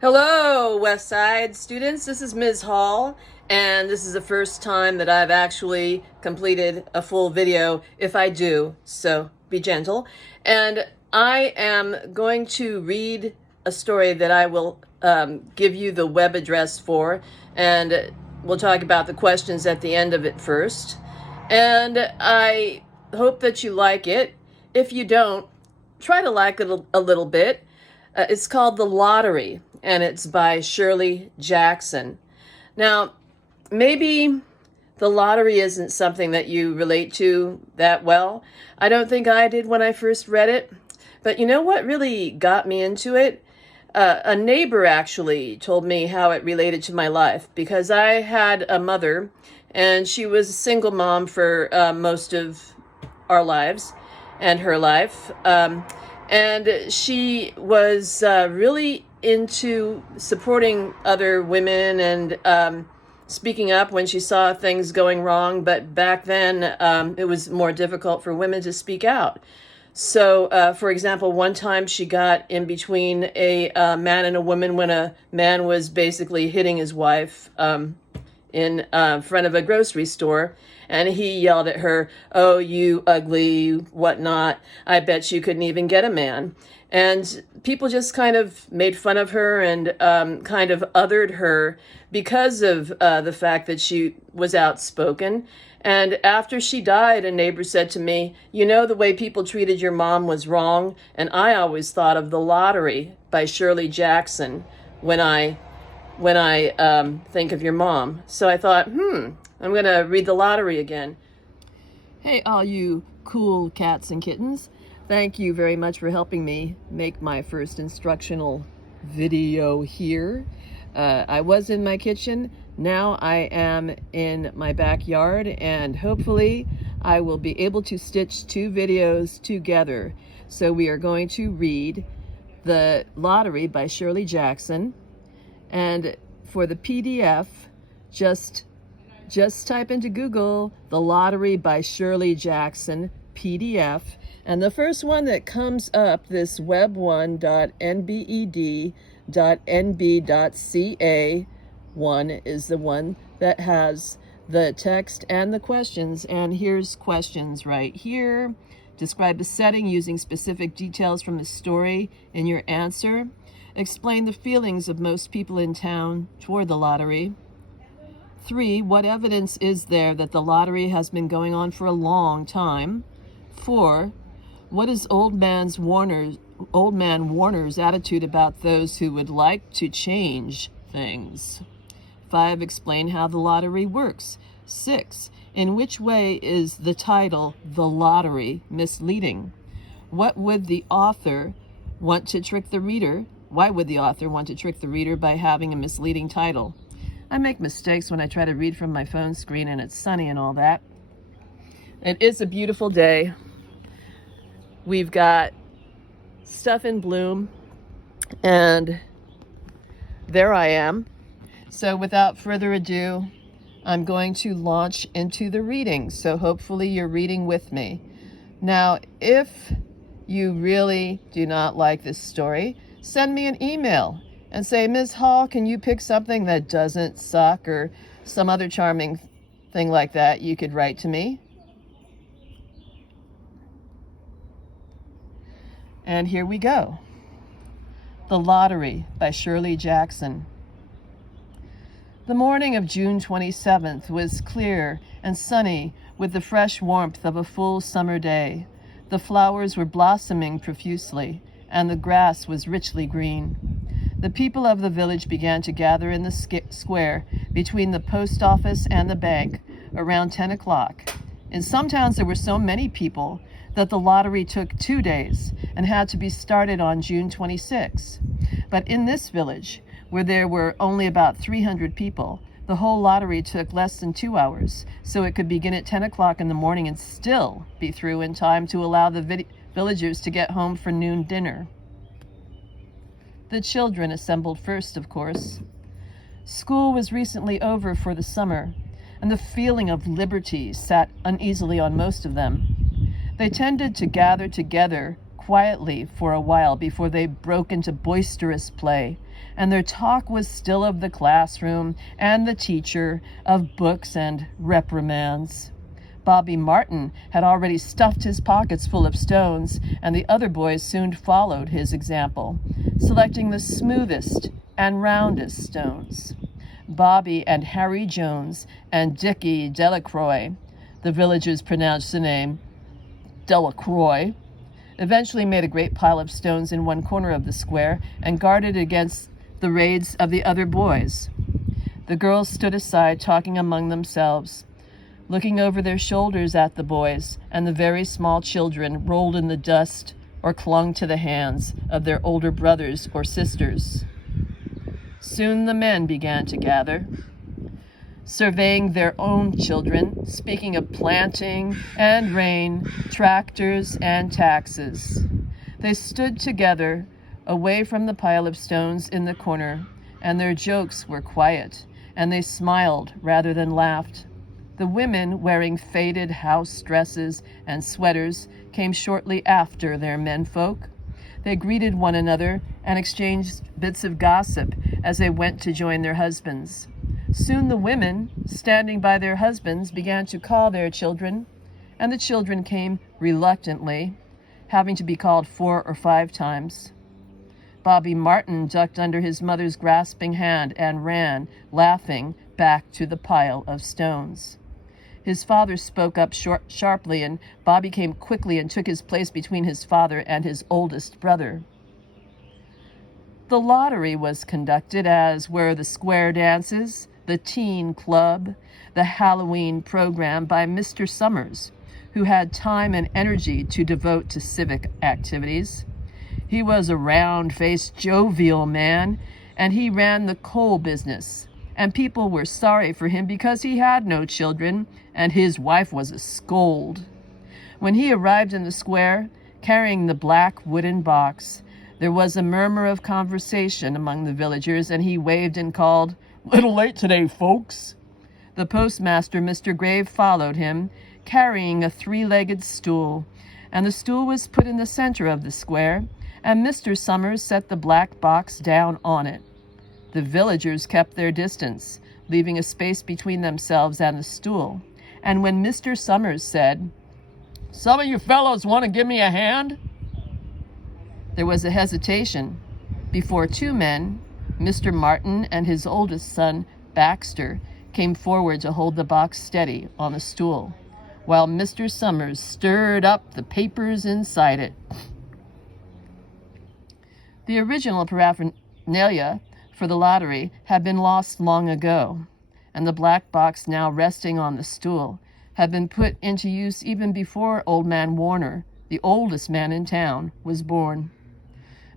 Hello, West Side students. This is Ms. Hall, and this is the first time that I've actually completed a full video, if I do, so be gentle. And I am going to read a story that I will give you the web address for, and we'll talk about the questions at the end of it first. And I hope that you like it. If you don't, try to like it a little bit. It's called The Lottery, and it's by Shirley Jackson. Now, maybe the lottery isn't something that you relate to that well. I don't think I did when I first read it. But you know what really got me into it? A neighbor actually told me how it related to my life, because I had a mother, and she was a single mom for most of our lives and her life. And she was really into supporting other women and speaking up when she saw things going wrong. But back then, it was more difficult for women to speak out. So, for example, one time she got in between a man and a woman when a man was basically hitting his wife in front of a grocery store. And he yelled at her, "Oh, you ugly whatnot. I bet you couldn't even get a man." And people just kind of made fun of her and kind of othered her because of the fact that she was outspoken. And after she died, a neighbor said to me, "You know, the way people treated your mom was wrong. And I always thought of The Lottery by Shirley Jackson when I think of your mom." So I thought, I'm going to read The Lottery again. Hey, all you cool cats and kittens. Thank you very much for helping me make my first instructional video here. I was in my kitchen. Now I am in my backyard, and hopefully I will be able to stitch two videos together. So we are going to read The Lottery by Shirley Jackson. And for the PDF, just type into Google The Lottery by Shirley Jackson PDF. And the first one that comes up, this web1.nbed.nb.ca one, is the one that has the text and the questions. And here's questions right here. Describe a setting using specific details from the story in your answer. Explain the feelings of most people in town toward the lottery. 3, what evidence is there that the lottery has been going on for a long time? 4, what is Old Man Warner's attitude about those who would like to change things? 5, explain how the lottery works. 6, in which way is the title, The Lottery, misleading? What would the author want to trick the reader? Why would the author want to trick the reader by having a misleading title? I make mistakes when I try to read from my phone screen, and it's sunny and all that. It is a beautiful day. We've got stuff in bloom, and there I am. So without further ado, I'm going to launch into the reading. So hopefully you're reading with me. Now, if you really do not like this story, send me an email and say, "Ms. Hall, can you pick something that doesn't suck?" or some other charming thing like that you could write to me. And here we go. The Lottery by Shirley Jackson. The morning of June 27th was clear and sunny with the fresh warmth of a full summer day. The flowers were blossoming profusely, and the grass was richly green. The people of the village began to gather in the square between the post office and the bank around 10 o'clock. In some towns there were so many people that the lottery took 2 days and had to be started on June 26. But in this village, where there were only about 300 people, the whole lottery took less than 2 hours, so it could begin at 10 o'clock in the morning and still be through in time to allow the villagers to get home for noon dinner. The children assembled first, of course. School was recently over for the summer, and the feeling of liberty sat uneasily on most of them. They tended to gather together quietly for a while before they broke into boisterous play, and their talk was still of the classroom and the teacher, of books and reprimands. Bobby Martin had already stuffed his pockets full of stones, and the other boys soon followed his example, selecting the smoothest and roundest stones. Bobby and Harry Jones and Dickie Delacroix, the villagers pronounced the name Delacroix, eventually made a great pile of stones in one corner of the square and guarded against the raids of the other boys. The girls stood aside, talking among themselves, looking over their shoulders at the boys, and the very small children rolled in the dust or clung to the hands of their older brothers or sisters. Soon the men began to gather, surveying their own children, speaking of planting and rain, tractors and taxes. They stood together, away from the pile of stones in the corner, and their jokes were quiet, and they smiled rather than laughed. The women, wearing faded house dresses and sweaters, came shortly after their menfolk. They greeted one another and exchanged bits of gossip as they went to join their husbands. Soon the women, standing by their husbands, began to call their children, and the children came reluctantly, having to be called 4 or 5 times. Bobby Martin ducked under his mother's grasping hand and ran, laughing, back to the pile of stones. His father spoke up sharply, and Bobby came quickly and took his place between his father and his oldest brother. The lottery was conducted, as were the square dances, the teen club, the Halloween program by Mr. Summers, who had time and energy to devote to civic activities. He was a round-faced, jovial man, and he ran the coal business, and people were sorry for him because he had no children, and his wife was a scold. When he arrived in the square, carrying the black wooden box, there was a murmur of conversation among the villagers, and he waved and called, "Little late today, folks." The postmaster, Mr. Grave, followed him, carrying a 3-legged stool, and the stool was put in the center of the square, and Mr. Summers set the black box down on it. The villagers kept their distance, leaving a space between themselves and the stool, and when Mr. Summers said, "Some of you fellows want to give me a hand?" there was a hesitation before 2 men, Mr. Martin and his oldest son, Baxter, came forward to hold the box steady on the stool, while Mr. Summers stirred up the papers inside it. The original paraphernalia for the lottery had been lost long ago, and the black box now resting on the stool had been put into use even before Old Man Warner, the oldest man in town, was born.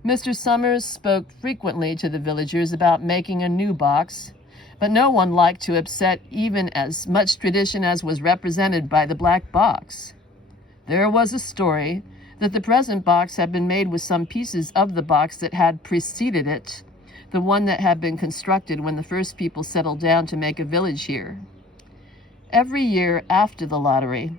Mr. Summers spoke frequently to the villagers about making a new box, but no one liked to upset even as much tradition as was represented by the black box. There was a story that the present box had been made with some pieces of the box that had preceded it, the one that had been constructed when the first people settled down to make a village here. Every year after the lottery,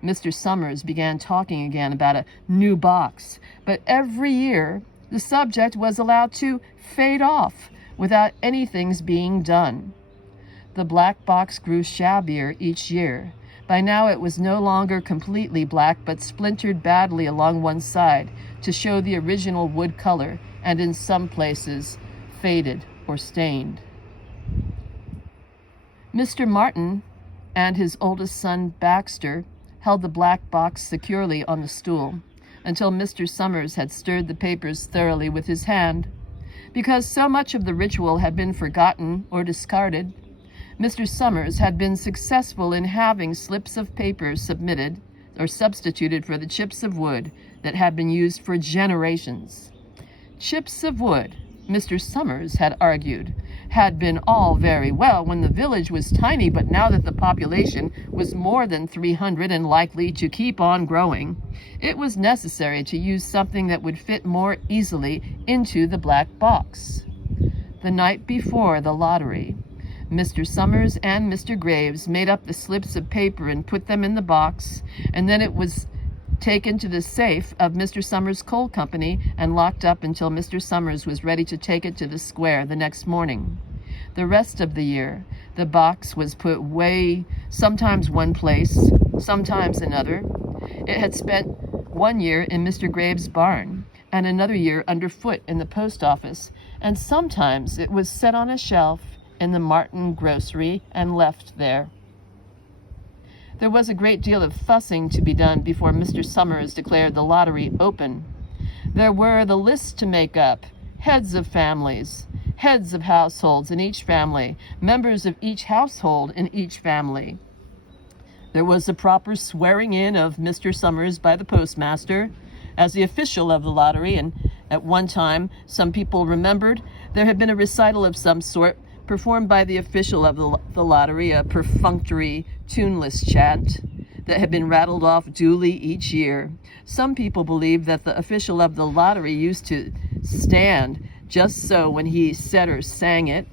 Mr. Summers began talking again about a new box, but every year the subject was allowed to fade off without anything's being done. The black box grew shabbier each year. By now it was no longer completely black, but splintered badly along one side to show the original wood color, and in some places faded or stained. Mr. Martin and his oldest son, Baxter, held the black box securely on the stool until Mr. Summers had stirred the papers thoroughly with his hand. Because so much of the ritual had been forgotten or discarded, Mr. Summers had been successful in having slips of paper submitted or substituted for the chips of wood that had been used for generations. Chips of wood, Mr. Summers had argued, had been all very well when the village was tiny, but now that the population was more than 300 and likely to keep on growing, it was necessary to use something that would fit more easily into the black box. The night before the lottery, Mr. Summers and Mr. Graves made up the slips of paper and put them in the box, and then it was taken to the safe of Mr. Summers' coal company and locked up until Mr. Summers was ready to take it to the square the next morning. The rest of the year, the box was put way, sometimes one place, sometimes another. It had spent 1 year in Mr. Graves' barn, and another year underfoot in the post office, and sometimes it was set on a shelf in the Martin grocery and left there. There was a great deal of fussing to be done before Mr. Summers declared the lottery open. There were the lists to make up, heads of families, heads of households in each family, members of each household in each family. There was the proper swearing in of Mr. Summers by the postmaster as the official of the lottery, and at one time, some people remembered, there had been a recital of some sort performed by the official of the lottery, a perfunctory, tuneless chant that had been rattled off duly each year. Some people believed that the official of the lottery used to stand just so when he said or sang it.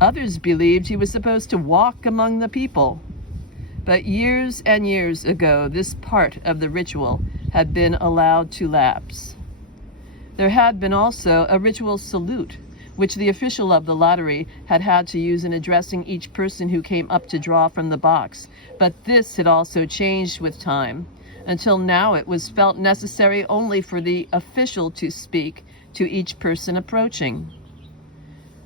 Others believed he was supposed to walk among the people. But years and years ago, this part of the ritual had been allowed to lapse. There had been also a ritual salute, which the official of the lottery had to use in addressing each person who came up to draw from the box. But this had also changed with time. Until now, it was felt necessary only for the official to speak to each person approaching.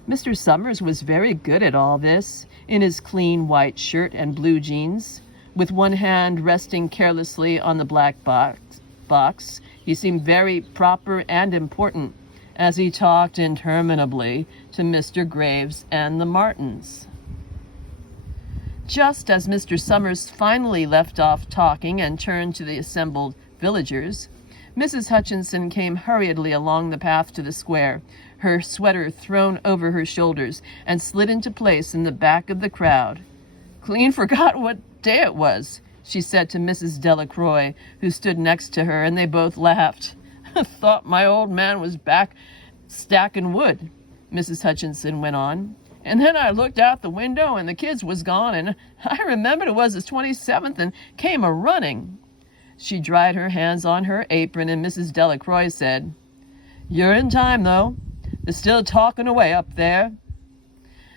Mr. Summers was very good at all this, in his clean white shirt and blue jeans, with one hand resting carelessly on the black box. He seemed very proper and important as he talked interminably to Mr. Graves and the Martins. Just as Mr. Summers finally left off talking and turned to the assembled villagers, Mrs. Hutchinson came hurriedly along the path to the square, her sweater thrown over her shoulders, and slid into place in the back of the crowd. "Clean forgot what day it was," she said to Mrs. Delacroix, who stood next to her, and they both laughed. "Thought my old man was back stacking wood," Mrs. Hutchinson went on. "And then I looked out the window and the kids was gone, and I remembered it was the 27th and came a-running." She dried her hands on her apron, and Mrs. Delacroix said, "You're in time, though. They're still talking away up there."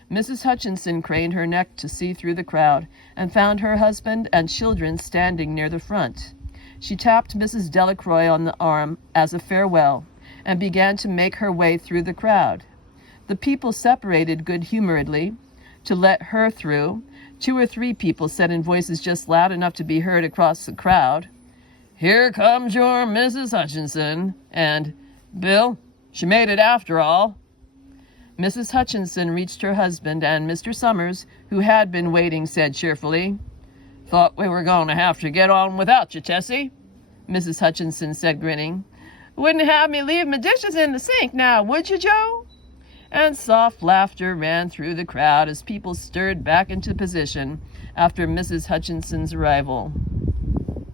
Mrs. Hutchinson craned her neck to see through the crowd and found her husband and children standing near the front. She tapped Mrs. Delacroix on the arm as a farewell and began to make her way through the crowd. The people separated good-humoredly to let her through. 2 or 3 people said in voices just loud enough to be heard across the crowd, "Here comes your Mrs. Hutchinson," and, "Bill, she made it after all." Mrs. Hutchinson reached her husband, and Mr. Summers, who had been waiting, said cheerfully, "Thought we were going to have to get on without you, Tessie." Mrs. Hutchinson said, grinning, "Wouldn't have me leave my dishes in the sink now, would you, Joe?" And soft laughter ran through the crowd as people stirred back into position after Mrs. Hutchinson's arrival.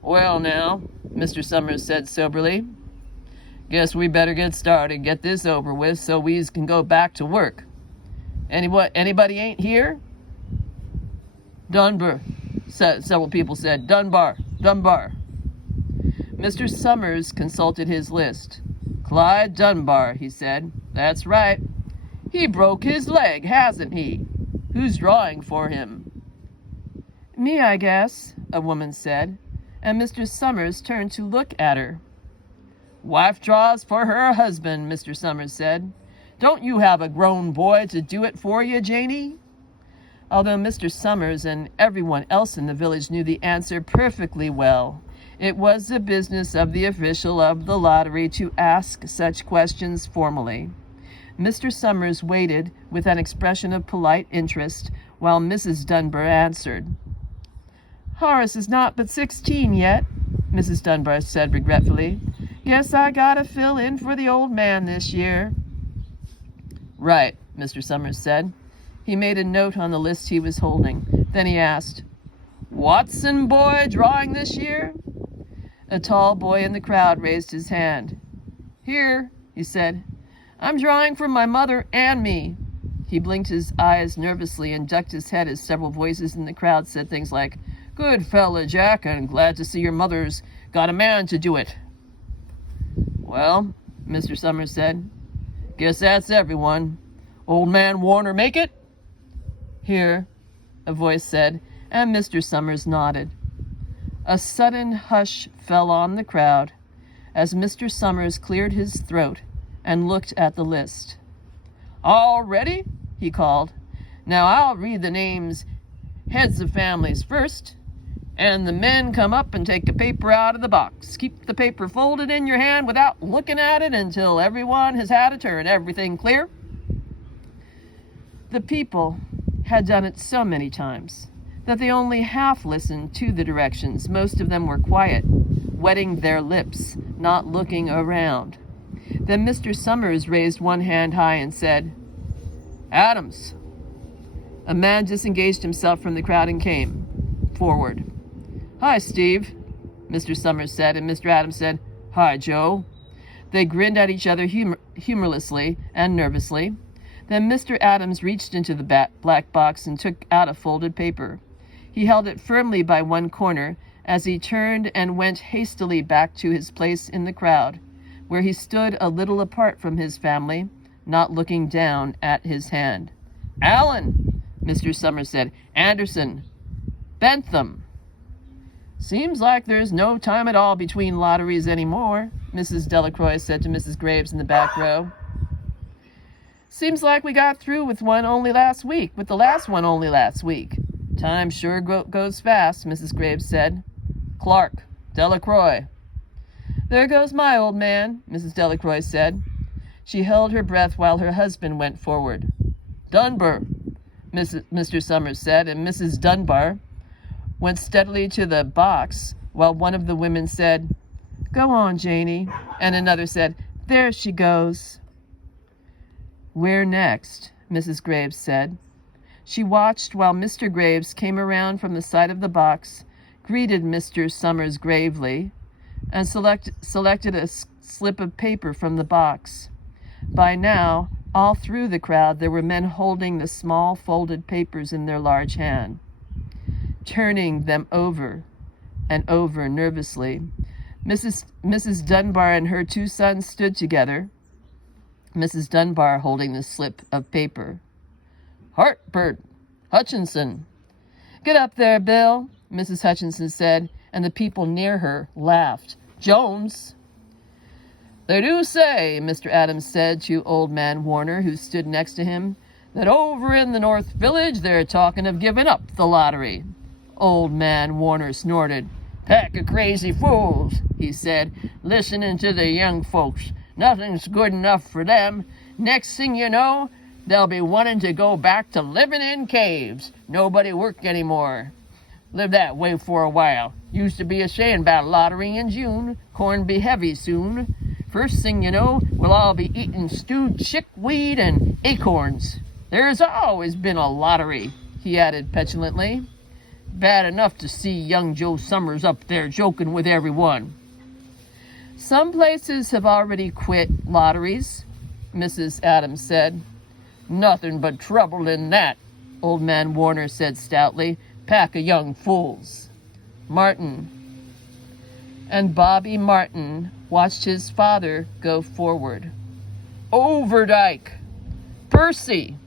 "Well, now," Mr. Summers said soberly, "guess we better get started, get this over with, so we can go back to work. Anybody ain't here?" "Dunbar," several people said. Dunbar. Mr. Summers consulted his list. "Clyde Dunbar," he said. "That's right. He broke his leg, hasn't he? Who's drawing for him?" "Me, I guess," a woman said, and Mr. Summers turned to look at her. "Wife draws for her husband," Mr. Summers said. "Don't you have a grown boy to do it for you, Janie?" Although Mr. Summers and everyone else in the village knew the answer perfectly well, it was the business of the official of the lottery to ask such questions formally. Mr. Summers waited with an expression of polite interest while Mrs. Dunbar answered. "Horace is not but 16 yet," Mrs. Dunbar said regretfully. "Guess I gotta fill in for the old man this year." "Right," Mr. Summers said. He made a note on the list he was holding. Then he asked, "Watson boy drawing this year?" A tall boy in the crowd raised his hand. "Here," he said. "I'm drawing for my mother and me." He blinked his eyes nervously and ducked his head as several voices in the crowd said things like, "Good fella, Jack, and glad to see your mother's Got a man to do it." "Well," Mr. Summers said, "guess that's everyone. Old man Warner make it?" "Here," a voice said, and Mr. Summers nodded. A sudden hush fell on the crowd as Mr. Summers cleared his throat and looked at the list. "All ready?" he called. "Now I'll read the names, heads of families first, and the men come up and take a paper out of the box. Keep the paper folded in your hand without looking at it until everyone has had a turn. Everything clear?" The people had done it so many times that they only half listened to the directions. Most of them were quiet, wetting their lips, not looking around. Then Mr. Summers raised one hand high and said, "Adams." A man disengaged himself from the crowd and came forward. "Hi, Steve," Mr. Summers said, and Mr. Adams said, "Hi, Joe." They grinned at each other humorlessly and nervously. Then Mr. Adams reached into the black box and took out a folded paper. He held it firmly by one corner as he turned and went hastily back to his place in the crowd, where he stood a little apart from his family, not looking down at his hand. "Allen," Mr. Summers said. "Anderson. Bentham." "Seems like there's no time at all between lotteries anymore," Mrs. Delacroix said to Mrs. Graves in the back row. "Seems like we got through with the last one only last week. Time sure goes fast," Mrs. Graves said. "Clark, Delacroix." "There goes my old man," Mrs. Delacroix said. She held her breath while her husband went forward. "Dunbar," Mr. Summers said, and Mrs. Dunbar went steadily to the box while one of the women said, "Go on, Janie," and another said, "There she goes." "Where next?" Mrs. Graves said. She watched while Mr. Graves came around from the side of the box, greeted Mr. Summers gravely, and selected a slip of paper from the box. By now, all through the crowd, there were men holding the small folded papers in their large hand, turning them over and over nervously. Mrs. Dunbar and her two sons stood together, Mrs. Dunbar holding the slip of paper. "Hartford, Hutchinson." "Get up there, Bill," Mrs. Hutchinson said, and the people near her laughed. "Jones." "They do say," Mr. Adams said to old man Warner, who stood next to him, "that over in the North Village they're talking of giving up the lottery." Old man Warner snorted. "Pack of crazy fools," he said, "listening to the young folks. Nothing's good enough for them. Next thing you know, they'll be wanting to go back to living in caves. Nobody work anymore. Live that way for a while. Used to be a saying about lottery in June. Corn be heavy soon. First thing you know, we'll all be eating stewed chickweed and acorns. There's always been a lottery," he added petulantly. "Bad enough to see young Joe Summers up there joking with everyone." "Some places have already quit lotteries," Mrs. Adams said. "Nothing but trouble in that," old man Warner said stoutly. "Pack of young fools." Martin and Bobby Martin watched his father go forward. "Overdyke! Percy!"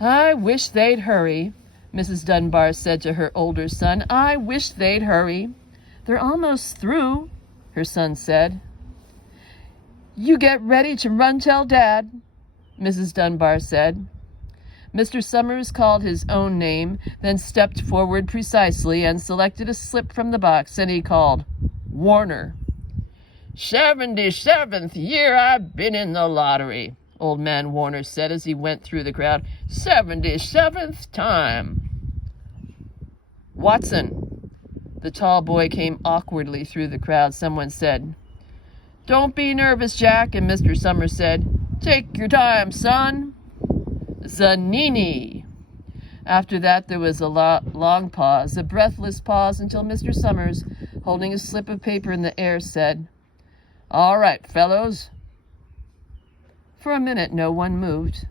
"I wish they'd hurry," Mrs. Dunbar said to her older son. "I wish they'd hurry." "They're almost through," her son said. "You get ready to run tell Dad," Mrs. Dunbar said. Mr. Summers called his own name, then stepped forward precisely and selected a slip from the box, and he called, "Warner." 77th year I've been in the lottery," old man Warner said as he went through the crowd. 77th time. "Watson." The tall boy came awkwardly through the crowd. Someone said, "Don't be nervous, Jack," and Mr. Summers said, "Take your time, son." "Zanini." After that, there was a long pause, a breathless pause, until Mr. Summers, holding a slip of paper in the air, said, "All right, fellows." For a minute, no one moved.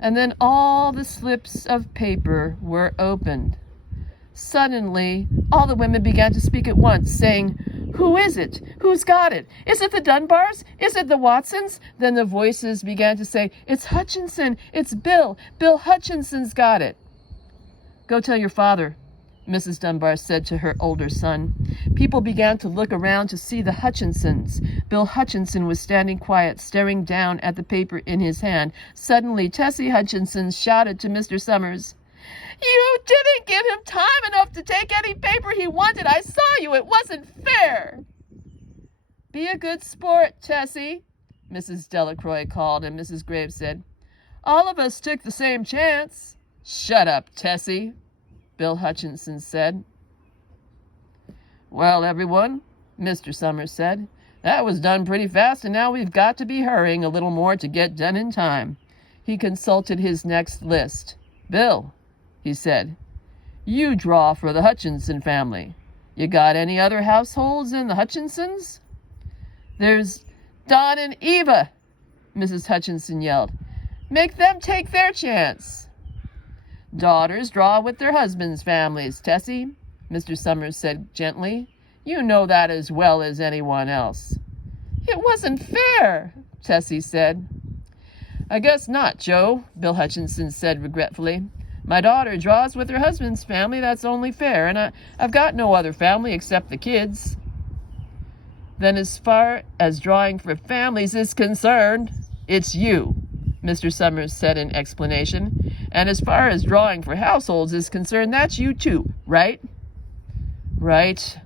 And then all the slips of paper were opened. Suddenly, all the women began to speak at once, saying, Who is it? Who's got it? Is it the Dunbars? Is it the Watsons? Then the voices began to say, It's Hutchinson. It's Bill. Bill Hutchinson's got it. Go tell your father, Mrs. Dunbar said to her older son. People began to look around to see the Hutchinsons. Bill Hutchinson was standing quiet, staring down at the paper in his hand. Suddenly, Tessie Hutchinson shouted to Mr. Summers, You didn't give him time enough to take any paper he wanted. I saw you. It wasn't fair. Be a good sport, Tessie, Mrs. Delacroix called, and Mrs. Graves said, All of us took the same chance. Shut up, Tessie, Bill Hutchinson said. Well, everyone, Mr. Summers said, that was done pretty fast, and now we've got to be hurrying a little more to get done in time. He consulted his next list. Bill, he said, you draw for the Hutchinson family. You got any other households in the Hutchinsons? There's Don and Eva, Mrs. Hutchinson yelled. Make them take their chance. Daughters draw with their husbands' families, Tessie, Mr. Summers said gently. You know that as well as anyone else. It wasn't fair, Tessie said. I guess not, Joe, Bill Hutchinson said regretfully. My daughter draws with her husband's family, that's only fair, and I've got no other family except the kids. Then as far as drawing for families is concerned, it's you, Mr. Summers said in explanation. And as far as drawing for households is concerned, that's you too, right? Right,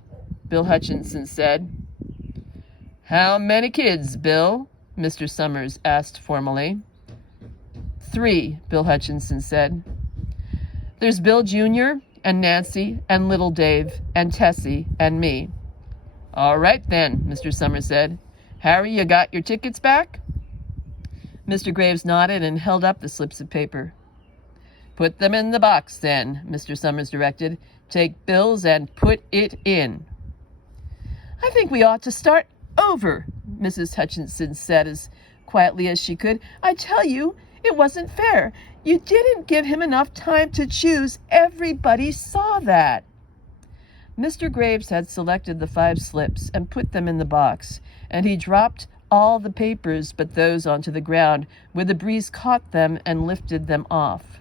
Bill Hutchinson said. How many kids, Bill? Mr. Summers asked formally. 3, Bill Hutchinson said. There's Bill Jr. and Nancy and little Dave and Tessie and me. All right then, Mr. Summers said. Harry, you got your tickets back? Mr. Graves nodded and held up the slips of paper. Put them in the box, then, Mr. Summers directed. Take Bill's and put it in. I think we ought to start over, Mrs. Hutchinson said as quietly as she could. I tell you, it wasn't fair. You didn't give him enough time to choose. Everybody saw that. Mr. Graves had selected the 5 slips and put them in the box, and he dropped all the papers but those onto the ground, where the breeze caught them and lifted them off.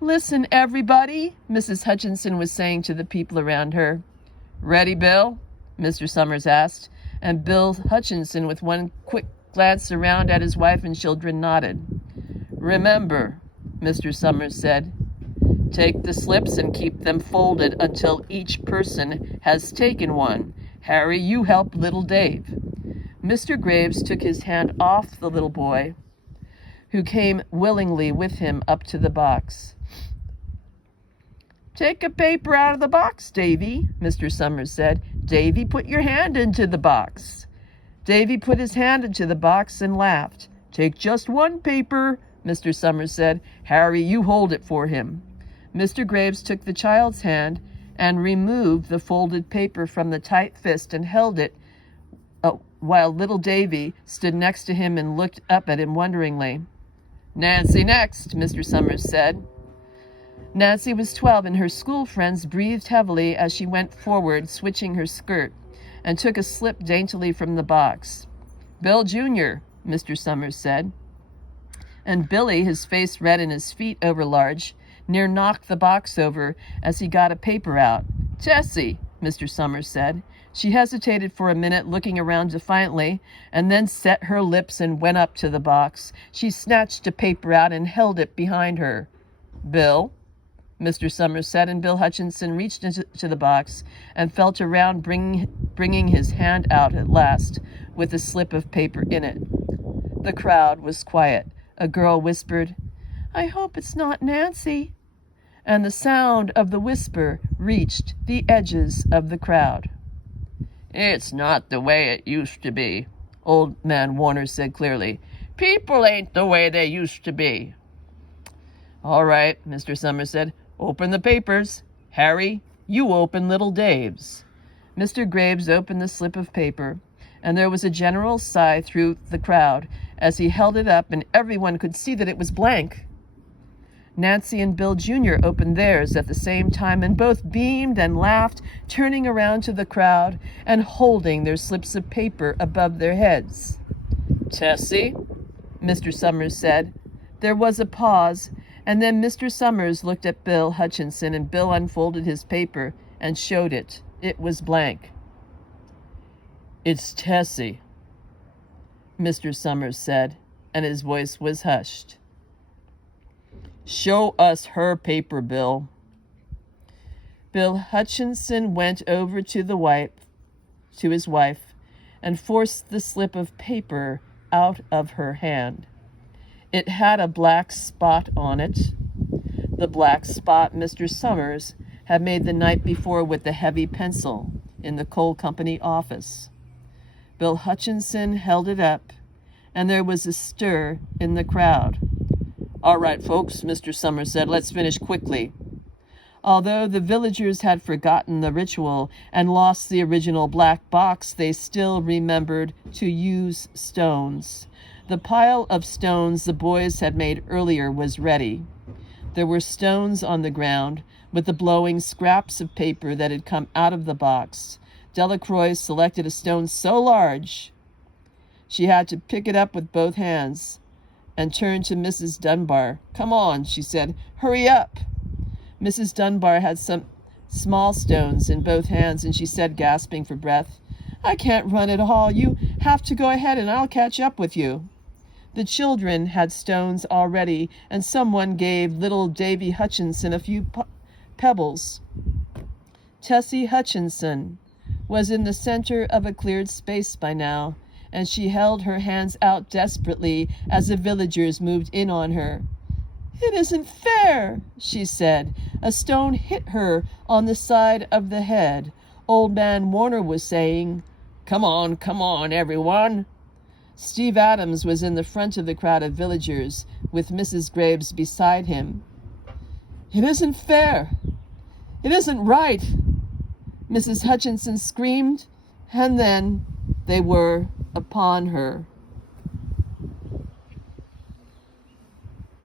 Listen, everybody, Mrs. Hutchinson was saying to the people around her. Ready, Bill? Mr. Summers asked, and Bill Hutchinson, with one quick glance around at his wife and children, nodded. Remember, Mr. Summers said, take the slips and keep them folded until each person has taken one. Harry, you help little Dave. Mr. Graves took his hand off the little boy, who came willingly with him up to the box. Take a paper out of the box, Davy, Mr. Summers said. Davy, put your hand into the box. Davy put his hand into the box and laughed. Take just one paper, Mr. Summers said. Harry, you hold it for him. Mr. Graves took the child's hand and removed the folded paper from the tight fist and held it while little Davy stood next to him and looked up at him wonderingly. Nancy next, Mr. Summers said. Nancy was 12, and her school friends breathed heavily as she went forward, switching her skirt, and took a slip daintily from the box. Bill Jr., Mr. Summers said. And Billy, his face red and his feet overlarge, near knocked the box over as he got a paper out. Tessie, Mr. Summers said. She hesitated for a minute, looking around defiantly, and then set her lips and went up to the box. She snatched a paper out and held it behind her. Bill, Mr. Summers said, and Bill Hutchinson reached into the box and felt around, bringing his hand out at last with a slip of paper in it. The crowd was quiet. A girl whispered, I hope it's not Nancy. And the sound of the whisper reached the edges of the crowd. It's not the way it used to be, Old Man Warner said clearly. People ain't the way they used to be. All right, Mr. Summers said. Open the papers. Harry, you open little Dave's. Mr. Graves opened the slip of paper, and there was a general sigh through the crowd as he held it up, and everyone could see that it was blank. Nancy and Bill Jr. opened theirs at the same time, and both beamed and laughed, turning around to the crowd and holding their slips of paper above their heads. "Tessie," Mr. Summers said. There was a pause, and then Mr. Summers looked at Bill Hutchinson, and Bill unfolded his paper and showed it. It was blank. "It's Tessie," Mr. Summers said, and his voice was hushed. "Show us her paper, Bill." Bill Hutchinson went over to his wife, and forced the slip of paper out of her hand. It had a black spot on it, the black spot Mr. Summers had made the night before with the heavy pencil in the coal company office. Bill Hutchinson held it up, and there was a stir in the crowd. "All right, folks," Mr. Summers said, "let's finish quickly." Although the villagers had forgotten the ritual and lost the original black box, they still remembered to use stones. The pile of stones the boys had made earlier was ready. There were stones on the ground, with the blowing scraps of paper that had come out of the box. Delacroix selected a stone so large she had to pick it up with both hands and turned to Mrs. Dunbar. "Come on," she said. "Hurry up." Mrs. Dunbar had some small stones in both hands, and she said, gasping for breath, "I can't run at all. You have to go ahead, and I'll catch up with you." The children had stones already, and someone gave little Davy Hutchinson a few pebbles. Tessie Hutchinson was in the center of a cleared space by now, and she held her hands out desperately as the villagers moved in on her. "It isn't fair," she said. A stone hit her on the side of the head. Old Man Warner was saying, come on, everyone." Steve Adams was in the front of the crowd of villagers, with Mrs. Graves beside him. "It isn't fair. It isn't right," Mrs. Hutchinson screamed, and then they were upon her.